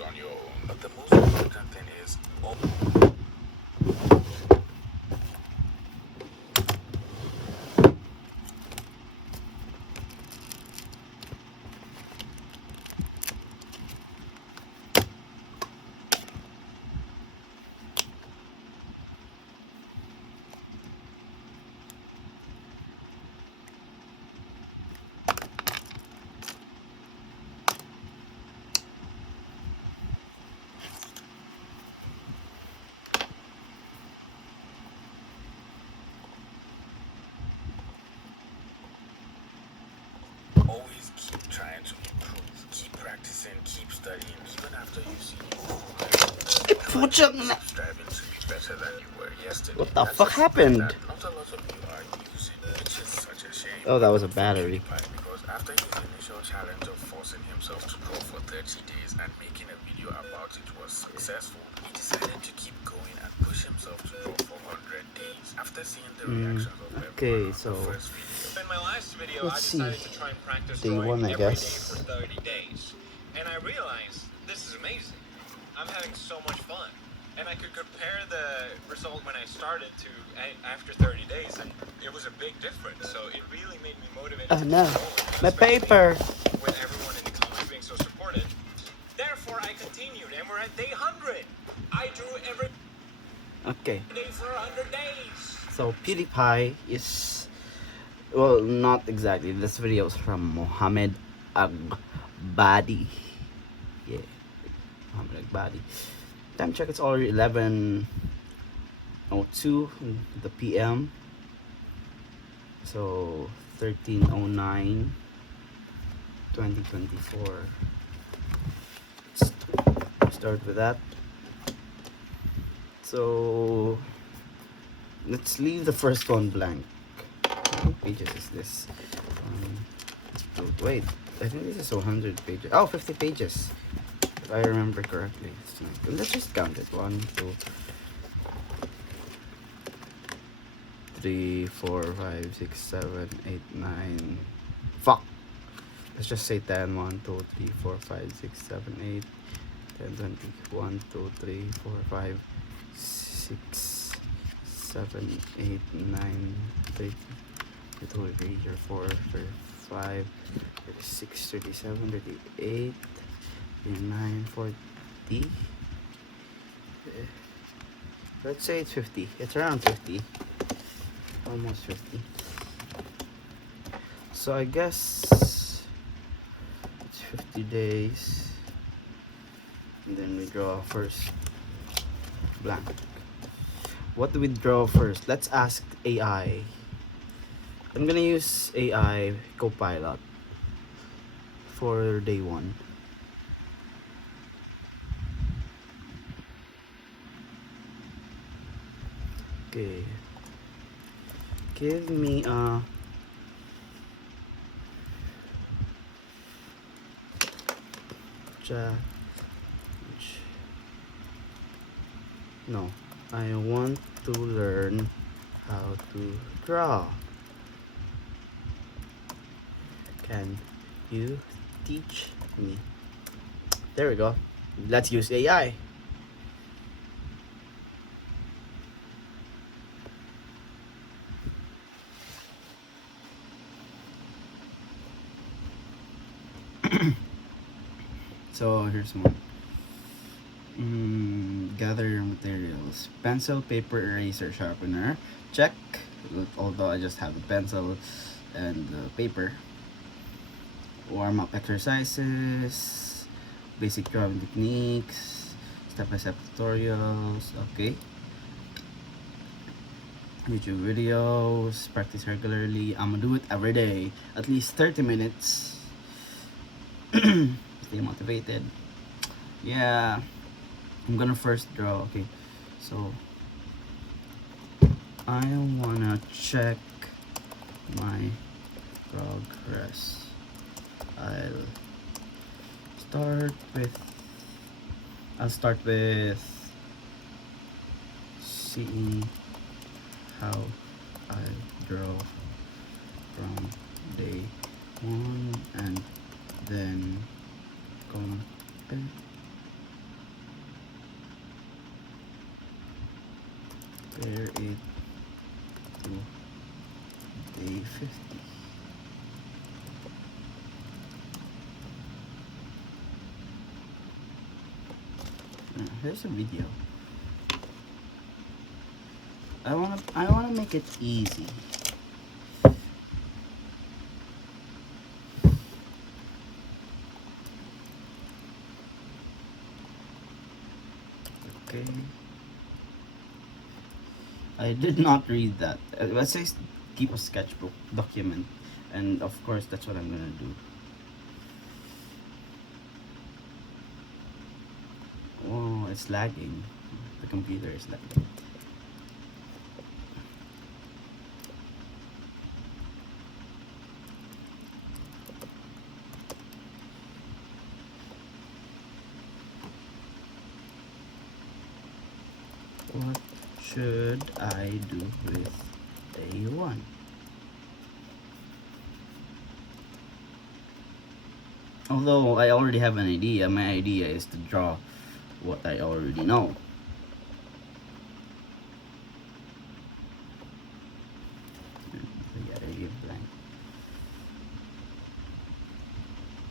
on your own. But the most important thing is always keep trying to improve, keep practicing, keep studying, even after you see striving to be better than you were yesterday. What the fuck happened? Not a lot of you are using, which is such a shame. Oh, that was a battery. Because after his initial challenge of forcing himself to draw for 30 days and making a video about it was successful, he decided to keep going and push himself to draw for 100 days. After seeing the reactions of Okay, everyone on so the first video. In my last video, I let's decided see. to try and practice Day drawing 1, I every day guess. for 30 days. And I realized this is amazing. I'm having so much fun. And I could compare the result when I started to after 30 days, and it was a big difference. So it really made me motivated Oh to no, keep going, my especially paper. with everyone in the comments being so supportive. Therefore, I continued, and we're at day 100. I drew every Okay, day for 100 days. so PewDiePie is, well, not exactly. This video is from Mohammed Agbadi. Yeah, Mohammed Agbadi. Time check, it's already 11:02 in the PM. So 13:09, 2024. Start with that. So let's leave the first one blank. How many pages is this? Wait, I think this is 100 pages. Oh, 50 pages. If I remember correctly. Let's just count it. 1, 2, 3, 4, 5, 6, 7, 8, 9. Fuck. Let's just say 10. 1, 2, 3, 4, 5, 6, 7, 8, 10, 20. 1, 2, 3, 4, 5, 6, 7, 8, 9, 30, 32, 34, 35, 36, 37, 38, 39, 40. Let's say it's 50. It's around 50. Almost 50. So I guess it's 50 days. And then we draw first blank. What do we draw first? Let's ask AI. I'm gonna use AI Copilot for day 1. Okay. Give me a challenge. No, I want to learn how to draw. Can you teach me? There we go. Let's use AI. So here's one. Gather your materials. Pencil, paper, eraser, sharpener. Check. Although I just have a pencil and paper. Warm up exercises. Basic drawing techniques. Step-by-step tutorials. Okay. YouTube videos. Practice regularly. I'm gonna do it every day. At least 30 minutes. Stay motivated. Yeah. I'm gonna first draw. Okay, so I wanna check my progress. I'll start with seeing how I draw from day 1 and then compare Compare it to day 50. Here's a video. I wanna make it easy. Okay. I did not read that. It says keep a sketchbook, document, and of course that's what I'm gonna do. Oh, it's lagging. The computer is lagging. What should I do with day 1? Although I already have an idea, my idea is to draw what I already know. Blank.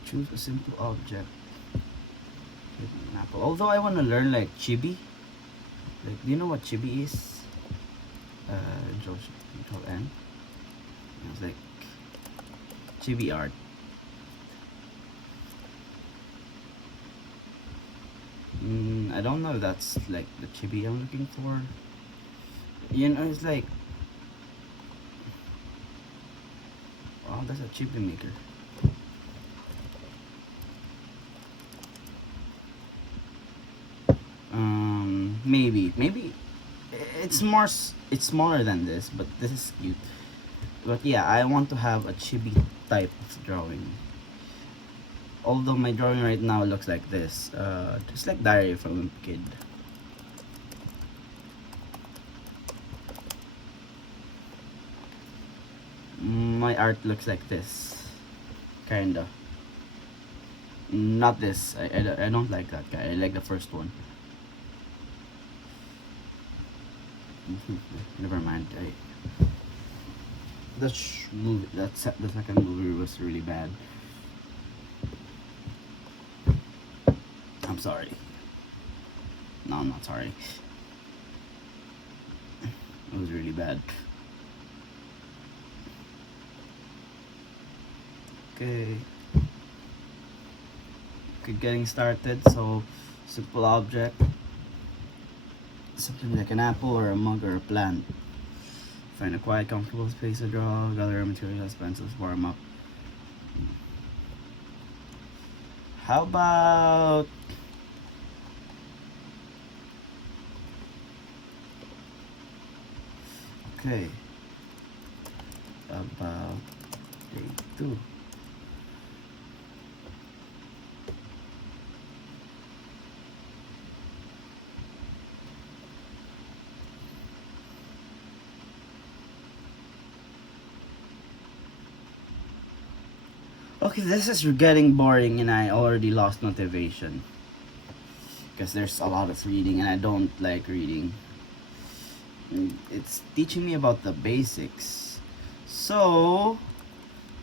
Choose a simple object. An apple. Although I want to learn like chibi. Like, do you know what chibi is? Control N. It's like chibi art. I don't know if that's like the chibi I'm looking for. You know, it's like, oh, that's a chibi maker. Maybe it's smaller than this, but this is cute. But yeah, I want to have a chibi type of drawing. Although my drawing right now looks like this, just like Diary from a Kid. My art looks like this, kinda. Not this. I don't like that guy. I like the first one. Never mind. The second movie was really bad. I'm sorry. No, I'm not sorry. It was really bad. Okay. Getting started. So, simple object. Something like an apple or a mug or a plant. Find a quiet, comfortable space to draw. Gather materials, pencils, warm up. How about okay? About day 2. Okay, this is getting boring and I already lost motivation. Because there's a lot of reading and I don't like reading. It's teaching me about the basics. So,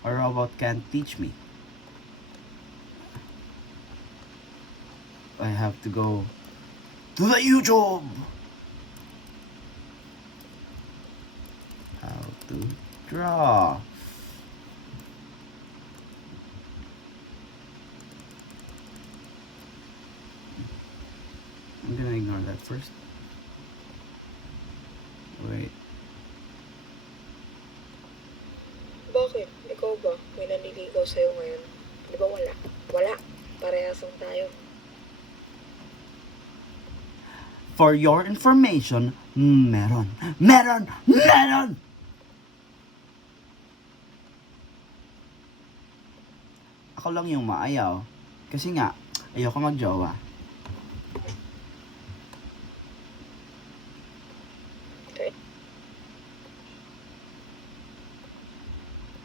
a robot can't teach me. I have to go to the YouTube. How to draw. I'm gonna ignore that first. Wait. Bakit? Ikaw ba? May nanliligaw sa'yo ngayon? Di ba wala? Wala. Parehas lang tayo. For your information, meron. Meron! Meron! Ako lang yung maayaw. Kasi nga, ayoko magjowa.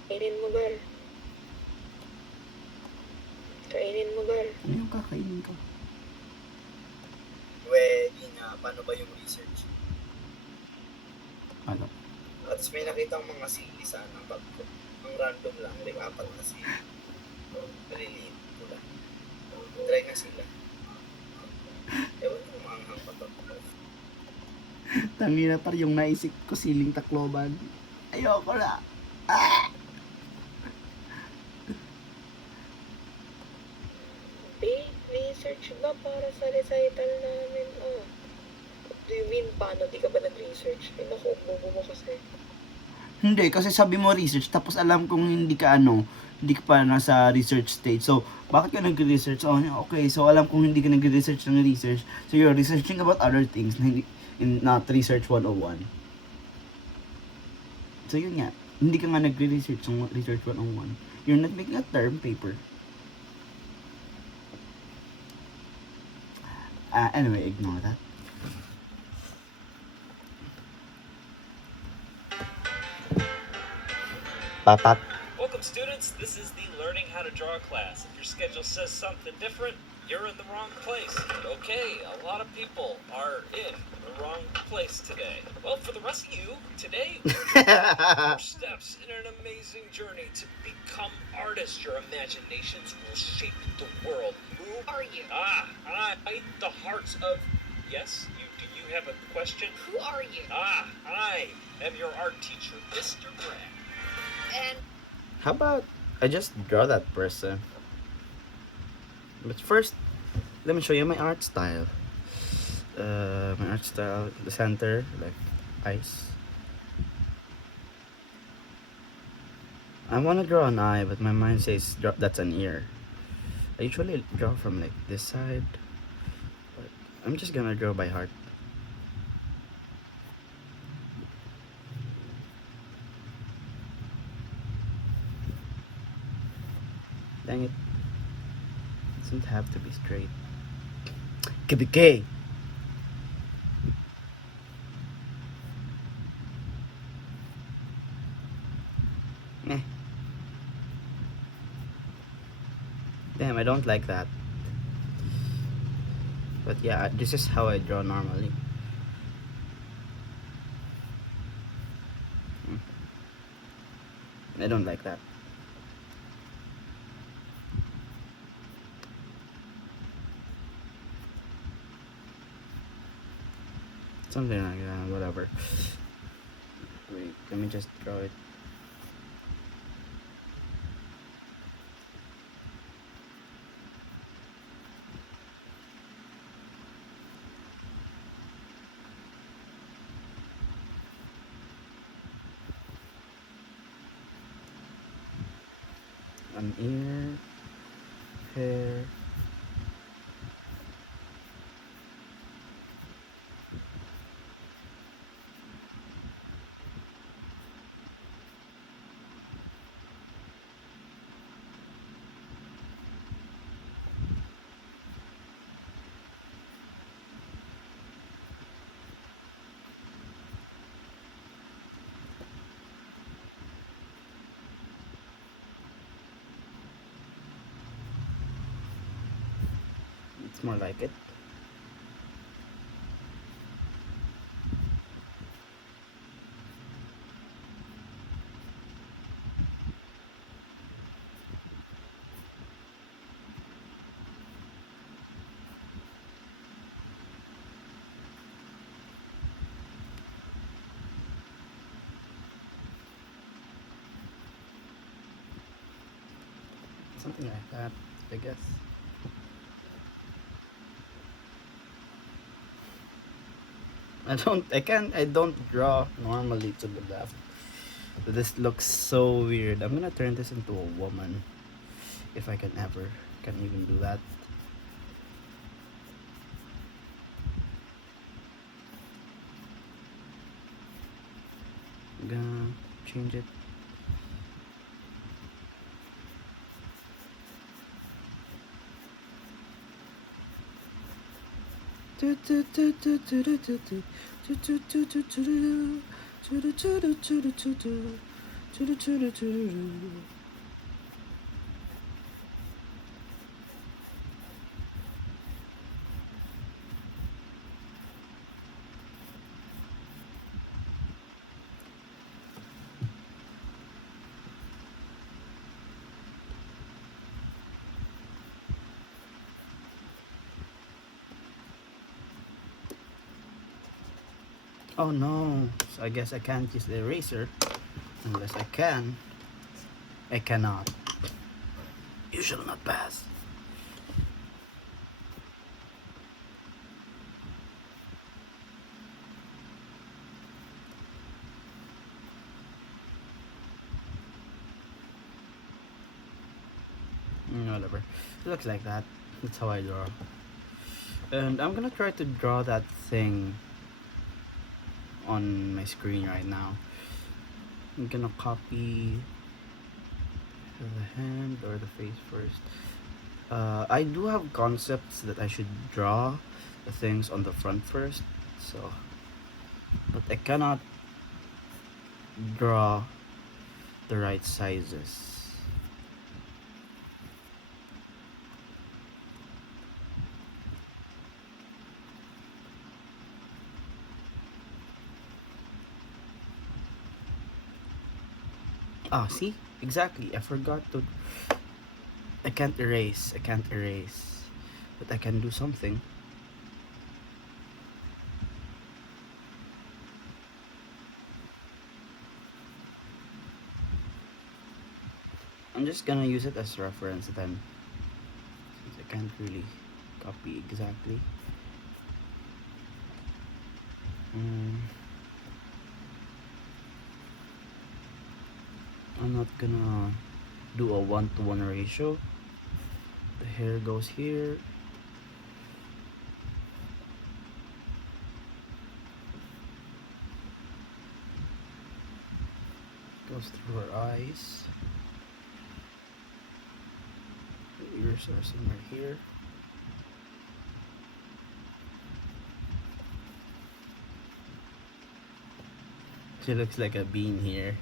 Kainin mo, girl. Kainin mo, girl. Ano yung kakainin ko? Pwede nga. Paano ba yung research? Ano? At may nakita ang mga sili sa anong bag ko. Ang random lang, like 4 na sili. Maliliit, pula. Try na sila. Ewan ko maanghang pa to. Tangina par yung naisip ko siling Tacloban. Ayoko na. Research ba para sa recital namin? Do you mean paano? Di ka ba nag-research? Ay naku, bobo mo kasi. Hindi, kasi sabi mo research, tapos alam kong hindi ka hindi ka pa nasa research stage. So, bakit ka nag-research? Oh, okay, so alam kong hindi ka nag-research ng research. So, you're researching about other things, not research 101. So, yun nga. Hindi ka nga nag-research ng research 101. You're not making a term paper. Anyway, ignore that. Papat. Welcome students, this is the Learning How to Draw class. If your schedule says something different, you're in the wrong place. Okay, a lot of people are in the wrong place today. Well, for the rest of you, today we're taking steps in an amazing journey to become artists. Your imaginations will shape the world. Who are you? I, the hearts of... Yes, do you have a question? Who are you? I am your art teacher, Mr. Brad. And How about I just draw that person? But first, let me show you my art style. My art style, the center, like eyes. I want to draw an eye, but my mind says that's an ear. I usually draw from like this side, but I'm just gonna draw by heart. Dang it. Doesn't have to be straight. Could be gay. Eh. Damn, I don't like that. But yeah, this is how I draw normally. I don't like that. Something like that, whatever. Wait, let me just draw it. An ear, hair. It's more like it. Something like that, I guess. I don't draw normally to the left. This looks so weird. I'm gonna turn this into a woman. If I can even do that. I'm gonna change it. Oh no, so I guess I can't use the eraser. Unless I can. I cannot. You shall not pass. Whatever. It looks like that. That's how I draw. And I'm gonna try to draw that thing on my screen right now. I'm gonna copy the hand or the face first. I do have concepts that I should draw the things on the front first, so but I cannot draw the right sizes. Ah, see? Exactly. I forgot to. I can't erase. I can't erase. But I can do something. I'm just gonna use it as reference then. Since I can't really copy exactly. I'm not gonna do a 1-to-1 ratio. The hair goes here. Goes through her eyes. The ears are somewhere here. She looks like a bean here.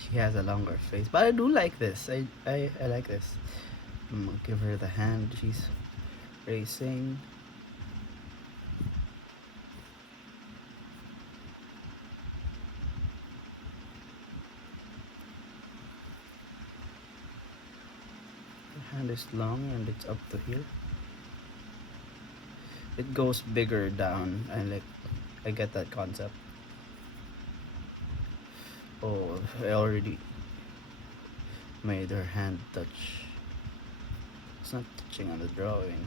She has a longer face, but I do like this. I like this. I'm gonna give her the hand. She's racing. The hand is long and it's up to here. It goes bigger down. I get that concept. Oh, I already made her hand touch. It's not touching on the drawing.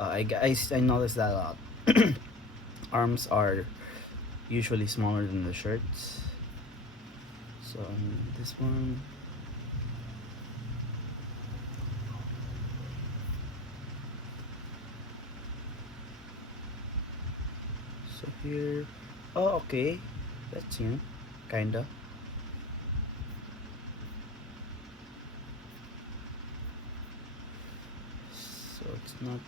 I noticed that a lot. Arms are usually smaller than the shirts. So this one. So here. Oh, okay. That's new. Kinda. So it's not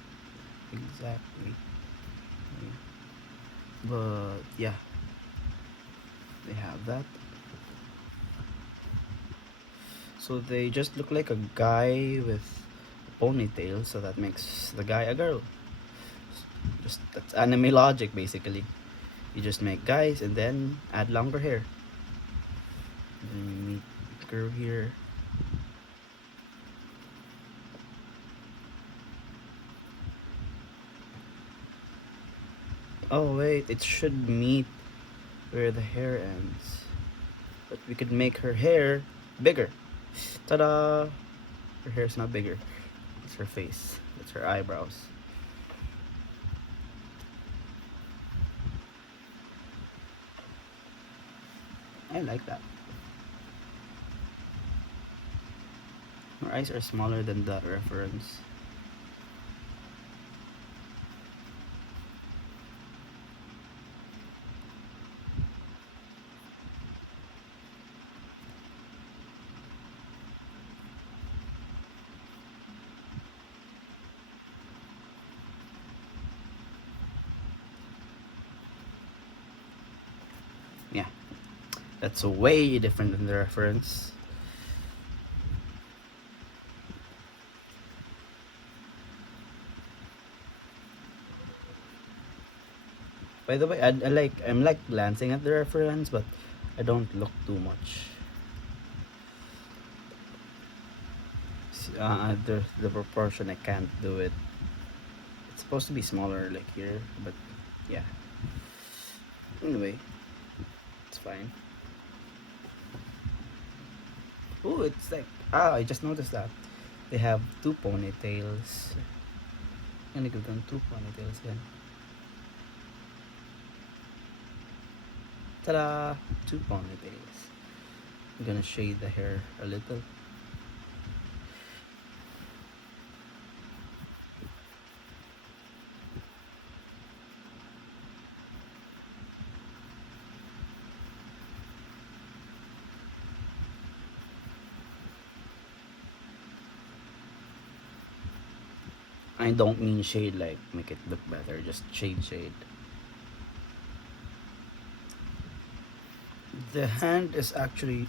exactly. But yeah. They have that. So they just look like a guy with a ponytail, so that makes the guy a girl. Just that's anime logic basically. You just make guys and then add longer hair. Then you meet the girl here. Oh wait, it should meet where the hair ends. But we could make her hair bigger. Ta-da! Her hair's not bigger. It's her face. It's her eyebrows. I like that. Her eyes are smaller than that reference. Yeah, that's way different than the reference. By the way, I'm like glancing at the reference, but I don't look too much. The proportion I can't do it. It's supposed to be smaller like here, but yeah. Anyway, it's fine. Oh, it's like, I just noticed that they have two ponytails. I'm gonna give them two ponytails again. Ta-da! Two ponytails. I'm gonna shade the hair a little. I don't mean shade like make it look better, just shade. The hand is actually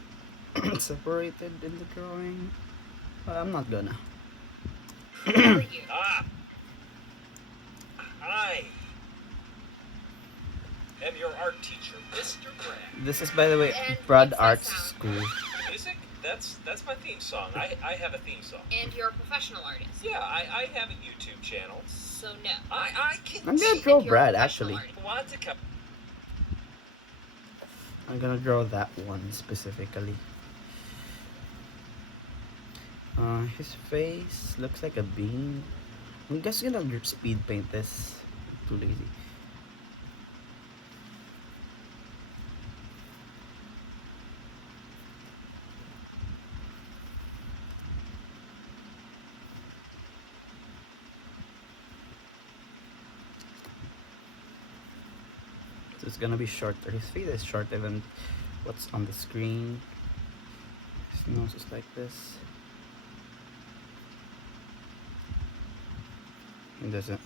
separated in the drawing. I'm not gonna. Who are you? I am your art teacher, Mr. Brad. This is, by the way, And Brad what's that Arts sound? School. Music? That's my theme song. I have a theme song. And you're a professional artist. Yeah, I have a YouTube channel. So no. I can I'm gonna see draw And you're a Brad professional actually. artist. Watica. I'm gonna draw that one specifically. His face looks like a bean. I'm just gonna speed paint this. Too lazy. So it's gonna be shorter. His face is shorter than what's on the screen. His nose is like this.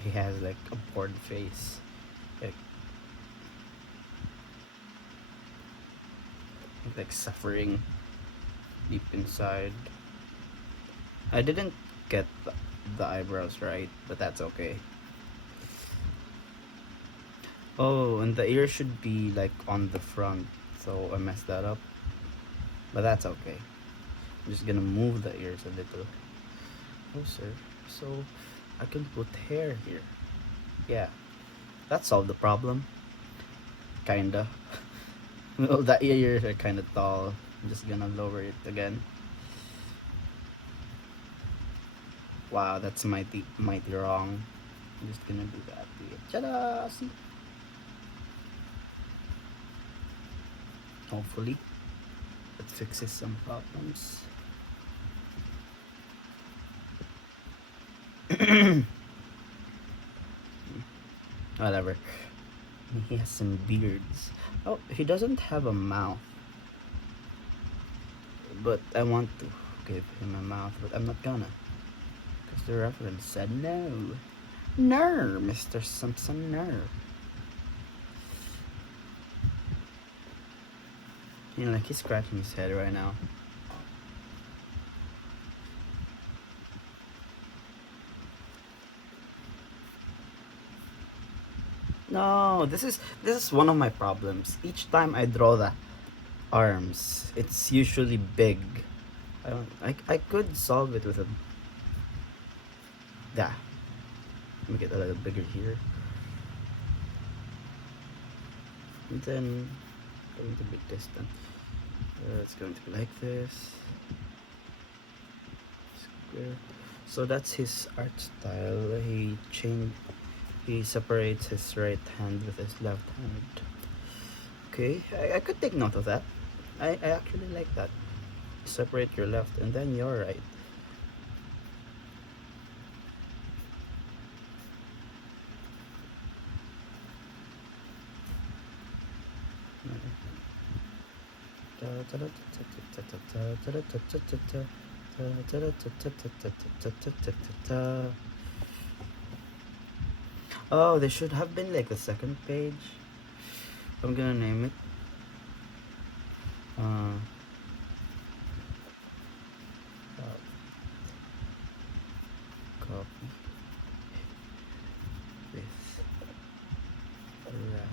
He has like a bored face. Like suffering deep inside. I didn't get the eyebrows right, but that's okay. Oh, and the ear should be like on the front, so I messed that up. But that's okay. I'm just gonna move the ears a little closer so I can put hair here. Yeah, that solved the problem. Kinda. Well, the ears are kinda tall. I'm just gonna lower it again. Wow, that's mighty wrong. I'm just gonna do that. Ta-da! See? Hopefully, it fixes some problems. Whatever. He has some beards. Oh, he doesn't have a mouth. But I want to give him a mouth, but I'm not gonna. Because the reference said no. No, Mr. Simpson, no. You know, like he's scratching his head right now. No, this is one of my problems. Each time I draw the arms, it's usually big. I could solve it with a make it a little bigger here. And then going to be distant. It's going to be like this. Square. So that's his art style. He separates his right hand with his left hand. Okay, I could take note of that. I actually like that. Separate your left and then your right. Oh, there should have been like the second page. I'm gonna name it. Copy with ref.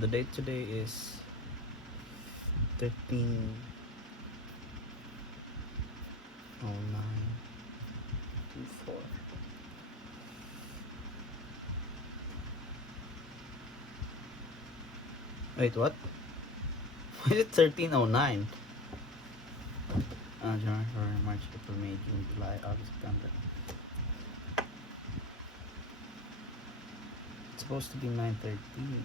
The date today is 13 0924. Wait, what? Why is it 1309? January, February, March, April, May, June, July, August, September. It's supposed to be 913.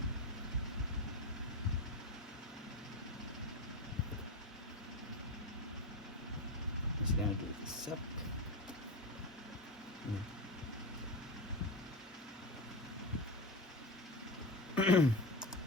Just gonna do this up.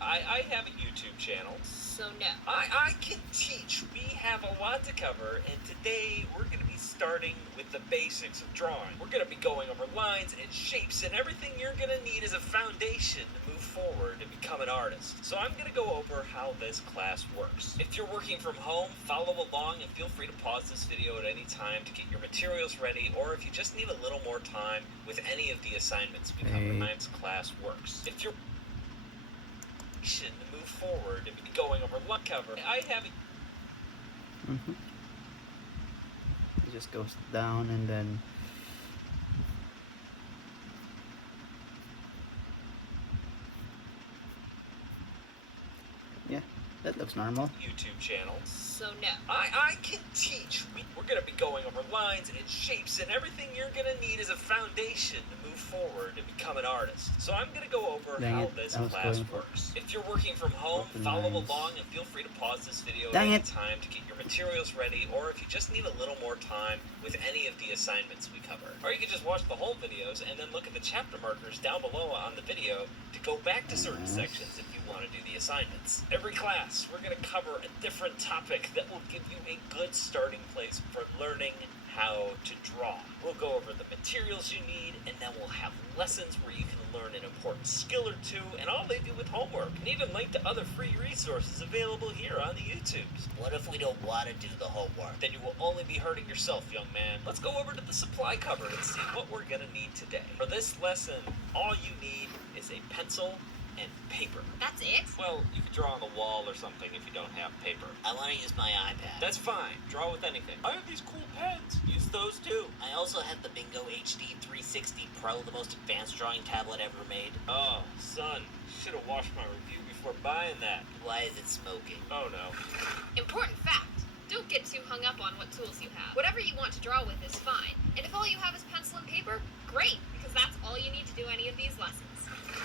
I have a YouTube channel. So no. I can teach. We have a lot to cover, and today we're going to be starting with the basics of drawing. We're going to be going over lines and shapes and everything you're going to need as a foundation to move forward and become an artist. So I'm going to go over how this class works. If you're working from home, follow along and feel free to pause this video at any time to get your materials ready, or if you just need a little more time with any of the assignments we cover, this class works. If you're to move forward and be going over luck cover, I have a It just goes down and then yeah, that looks normal. YouTube channel. So no. I can teach. We're going to be going over lines and shapes and everything you're going to need as a foundation to move forward and become an artist. So I'm going to go over Dang how it, this I was class going for works. If you're working from home, open follow lines. along and feel free to pause this video Dang at any it. time to get your materials ready, or if you just need a little more time with any of the assignments we cover. Or you can just watch the whole videos and then look at the chapter markers down below on the video to go back to certain Yes. sections if you want to do the assignments. Every class, we're going to cover a different topic that will give you a good starting place for learning how to draw. We'll go over the materials you need, and then we'll have lessons where you can learn an important skill or two, and I'll leave you with homework, and even link to other free resources available here on the YouTubes. What if we don't want to do the homework? Then you will only be hurting yourself, young man. Let's go over to the supply cupboard and see what we're gonna need today. For this lesson, all you need is a pencil and paper. That's it? Well, you could draw on the wall or something if you don't have paper. I want to use my iPad. That's fine. Draw with anything. I have these cool pens. Use those too. I also have the Bingo HD 360 Pro, the most advanced drawing tablet ever made. Oh, son. Should have watched my review before buying that. Why is it smoking? Oh no. Important fact. Don't get too hung up on what tools you have. Whatever you want to draw with is fine. And if all you have is pencil and paper, great, because that's all you need to do any of these lessons.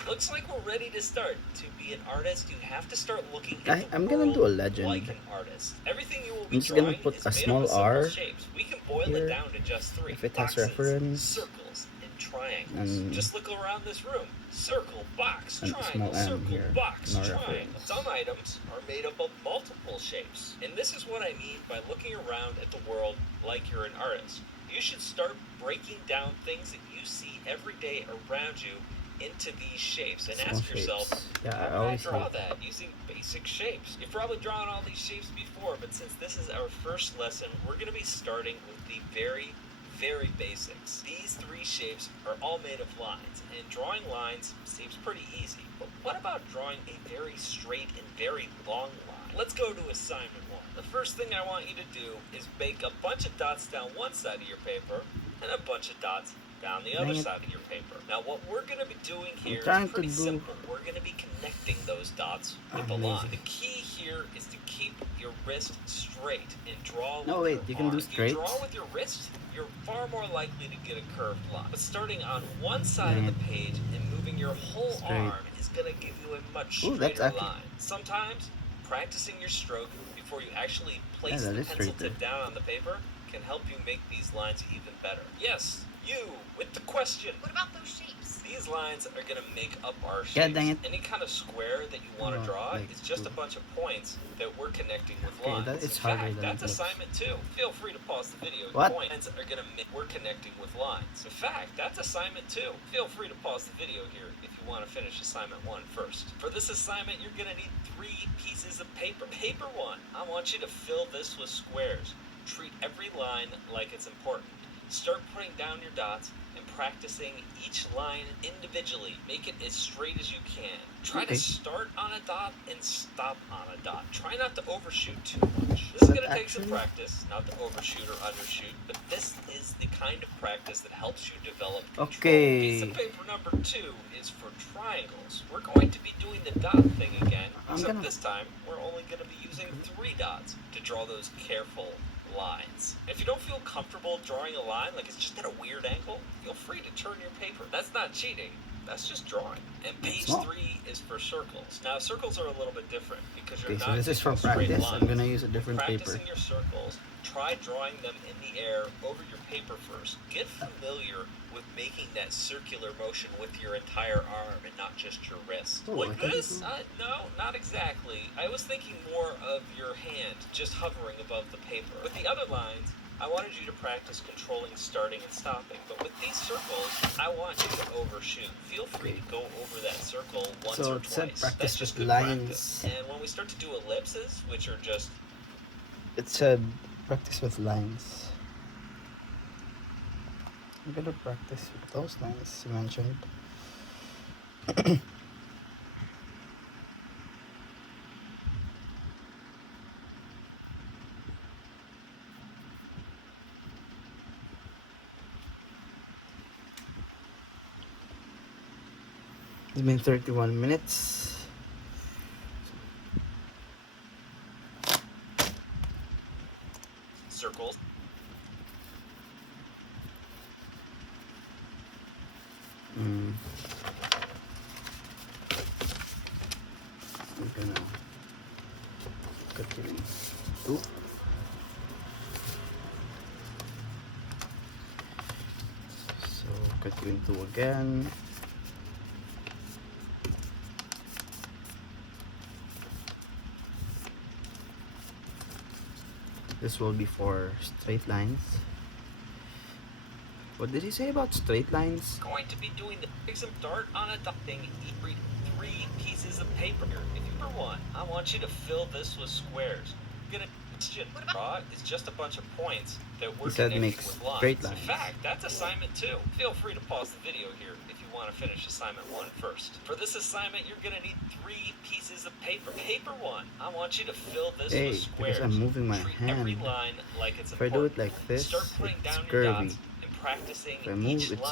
Looks like we're ready to start. To be an artist, you have to start looking at the I'm gonna do a world legend. like an artist. Everything you will be I'm just gonna drawing put is a made small up of simple R shapes. We can boil here, it down to just three. if it has boxes, reference, circles, and triangles. and- Just look around this room. Circle, box, and a triangle, small M circle, here, box, no triangle. reference. Some items are made up of multiple shapes. And this is what I mean by looking around at the world like you're an artist. You should start breaking down things that you see every day around you into these shapes and Small ask yourself, shapes. Yeah, how I did I always draw hope. that using basic shapes? You've probably drawn all these shapes before, but since this is our first lesson, we're going to be starting with the very basics. These three shapes are all made of lines, and drawing lines seems pretty easy, but what about drawing a very straight and very long line? Let's go to assignment 1. The first thing I want you to do is bake a bunch of dots down one side of your paper and a bunch of dots down the other Dang it. side of your paper. Now what we're going to be doing here trying is to pretty do- simple. We're going to be connecting those dots with a I'm line. lazy. The key here is to keep your wrist straight and draw No, with wait, your you can do arm. straight? If you draw with your wrist, you're far more likely to get a curved line. But starting on one side of Dang the page and moving your whole Straight. arm is going to give you a much Ooh, that's straighter actually- line. Sometimes practicing your stroke before you actually place that the is pencil straighter. tip down on the paper can help you make these lines even better. Yes, you with the question. What about those shapes? These lines are going to make up our shapes. God dang it. Any kind of square that you want to Oh, draw like is just a two. bunch of points that we're connecting with Okay, lines. that is In harder fact, than that's it looks. assignment 2. Feel free to pause the video. What? Points are going to make we're connecting with lines. In fact, that's assignment 2. Feel free to pause the video here if you want to finish assignment 1 first. For this assignment, you're going to need 3 pieces of paper. Paper 1, I want you to fill this with squares. Treat every line like it's important. Start putting down your dots and practicing each line individually. Make it as straight as you can. Try Okay. to start on a dot and stop on a dot. Try not to overshoot too much. This is But going to take some actually- practice, not to overshoot or undershoot, but this is the kind of practice that helps you develop control. Okay. Piece of paper number 2 is for triangles. We're going to be doing the dot thing again, except this time we're only going to be using 3 dots to draw those careful lines. If you don't feel comfortable drawing a line, like it's just at a weird angle, feel free to turn your paper. That's not cheating. That's just drawing. And page not. 3 is for circles. Now, circles are a little bit different because you're Okay, not so this is for using straight practice. lines. I'm gonna use a different paper. Practicing your circles, try drawing them in the air over your paper first. Get familiar with making that circular motion with your entire arm and not just your wrist. Oh, I Like thought this? you- No, not exactly. I was thinking more of your hand just hovering above the paper. With the other lines, I wanted you to practice controlling starting and stopping. But with these circles, I want you to overshoot. Feel free to go over that circle once So or it said twice. practice That's just with good lines. practice. And when we start to do ellipses, which are just It said practice with lines. I'm gonna practice with those lines you mentioned. It's been 31 minutes. circles. I'm gonna cut it in two. So cut it in two again. This will be for straight lines. What did he say about straight lines? Going to be doing the take some dart on a dot thing. Read 3 pieces of paper. If you number 1, I want you to fill this with squares. Gonna What about- draw is just a bunch of points that we're He said connecting make with lines. straight In lines. fact, that's assignment 2. Feel free to pause the video here if you want to finish assignment 1 first. For this assignment, you're gonna need 3 pieces of paper. Paper 1, I want you to fill this Hey, with squares. because I'm moving my Treat every hand. line like it's If I do it important. like this, Start putting it's down your curvy. dots and practicing If I move, each it's line